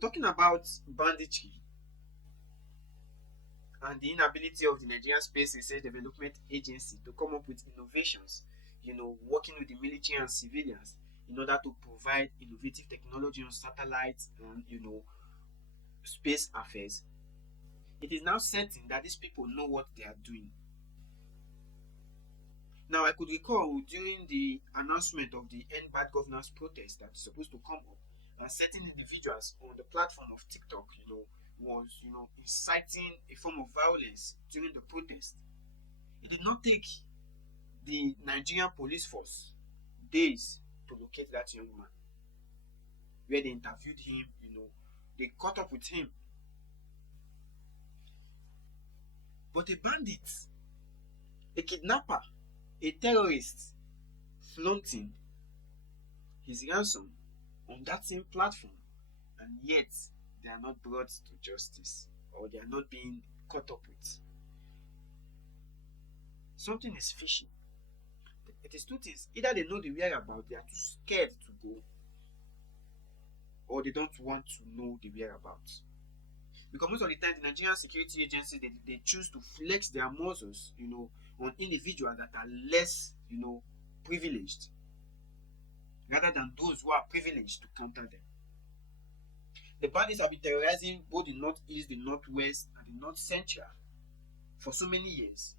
Talking about banditry and the inability of the Nigerian Space Research Development Agency to come up with innovations, working with the military and civilians in order to provide innovative technology on satellites and, space affairs. It is now certain that these people know what they are doing. Now, I could recall during the announcement of the End Bad Governance protest that is supposed to come up, certain individuals on the platform of TikTok, was, inciting a form of violence during the protest. It did not take the Nigerian police force days to locate that young man, where they interviewed him, they caught up with him. But a bandit, a kidnapper, a terrorist, flaunting his ransom on that same platform, and yet they are not brought to justice or they are not being caught up with. Something is fishy. It is two things: either they know the whereabouts, they are too scared to go, or they don't want to know the whereabouts. Because most of the time, the Nigerian security agencies they choose to flex their muscles, on individuals that are less, privileged, rather than those who are privileged to counter them. The bandits have been terrorizing both the northeast, the northwest, and the north central for so many years.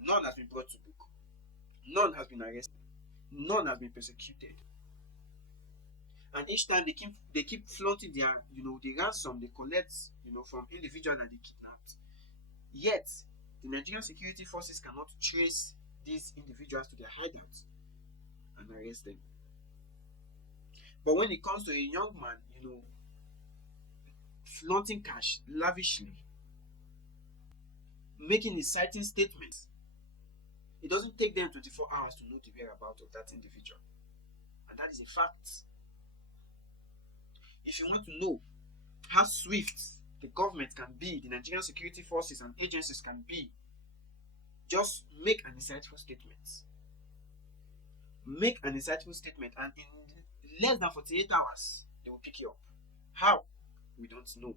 None has been brought to book. None has been arrested. None has been persecuted. And each time they keep flaunting their, the ransom they collect, from individuals that they kidnapped. Yet, the Nigerian security forces cannot trace these individuals to their hideouts and arrest them. But when it comes to a young man, flaunting cash lavishly, making inciting statements, it doesn't take them 24 hours to know the whereabouts of that individual. And that is a fact. If you want to know how swift the government can be, the Nigerian security forces and agencies can be, just make an insightful statement. Make an insightful statement, and in less than 48 hours, they will pick you up. How? We don't know.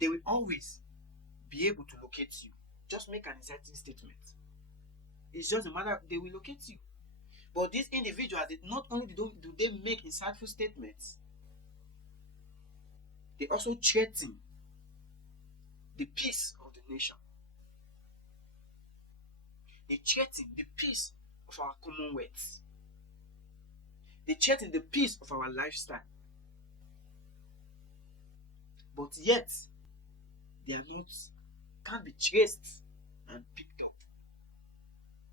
They will always be able to locate you. Just make an inciting statement. It's just a matter, they will locate you. But these individuals, not only do they make insightful statements, they also threaten the peace of the nation. They threaten the peace of our commonwealth. They threaten the peace of our lifestyle. But yet, they are not, can't be traced and picked up.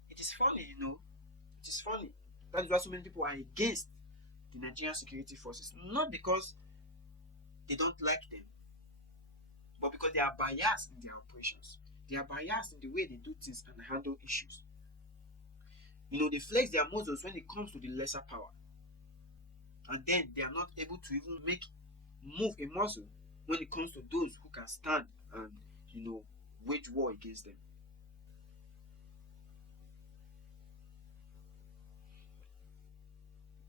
It is funny, It is funny. That is why so many people are against the Nigerian security forces. Not because they don't like them, but because they are biased in their operations. They are biased in the way they do things and handle issues. They flex their muscles when it comes to the lesser power. And then they are not able to even move a muscle when it comes to those who can stand and, wage war against them.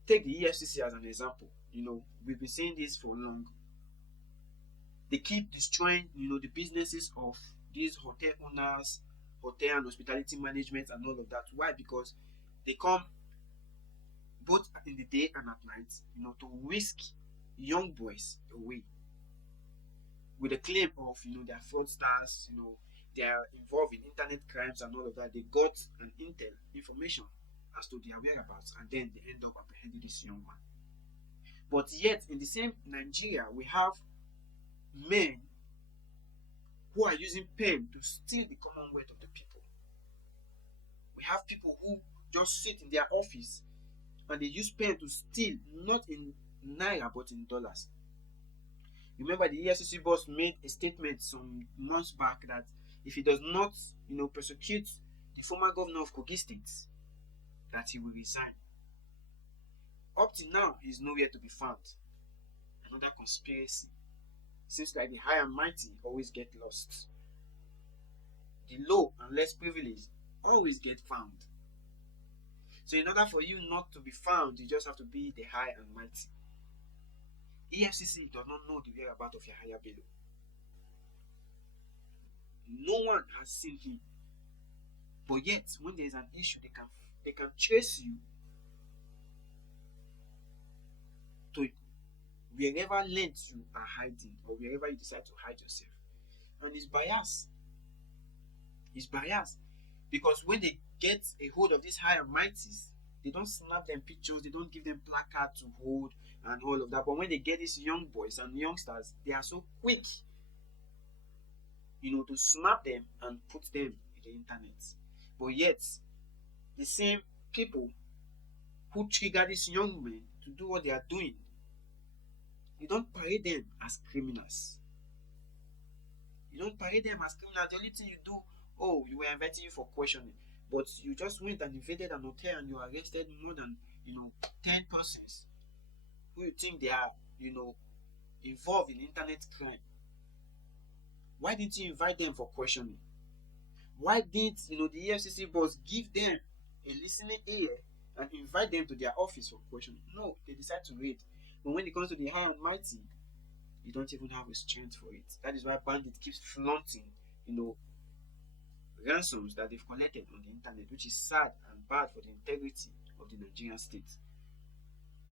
Take the EFCC as an example. We've been saying this for long. They keep destroying, the businesses of these hotel owners, hotel and hospitality management and all of that. Why? Because they come both in the day and at night, to whisk young boys away with the claim of, they are fraudsters, they are involved in internet crimes and all of that. They got an intel information as to their whereabouts, and then they end up apprehending this young man. But yet, in the same Nigeria, we have men who are using pen to steal the commonwealth of the people. We have people who just sit in their office and they use pen to steal, not in naira but in dollars. Remember, the EFCC boss made a statement some months back that if he does not, persecute the former governor of Kogi State, that he will resign. Up to now, he is nowhere to be found. Another conspiracy. Seems like the high and mighty always get lost. The low and less privileged always get found. So in order for you not to be found, you just have to be the high and mighty. EFCC does not know the whereabouts of Yahaya Bello. No one has seen him. But yet, when there is an issue, they can trace you to wherever length you are hiding or wherever you decide to hide yourself. And it's bias. It's bias. Because when they get a hold of these high and mighties, they don't snap them pictures, they don't give them placard to hold and all of that. But when they get these young boys and youngsters, they are so quick, to snap them and put them in the internet. But yet, the same people who trigger these young men to do what they are doing, you don't parade them as criminals. You don't parade them as criminals. The only thing you do, oh, we were inviting you for questioning, but you just went and invaded an hotel and you arrested more than 10 persons who you think they are involved in internet crime. Why didn't you invite them for questioning? Why didn't the EFCC boss give them a listening ear and invite them to their office for questioning? No, they decide to raid. But when it comes to the high and mighty, you don't even have a strength for it. That is why Bandit keeps flaunting, ransoms that they've collected on the internet, which is sad and bad for the integrity of the Nigerian state.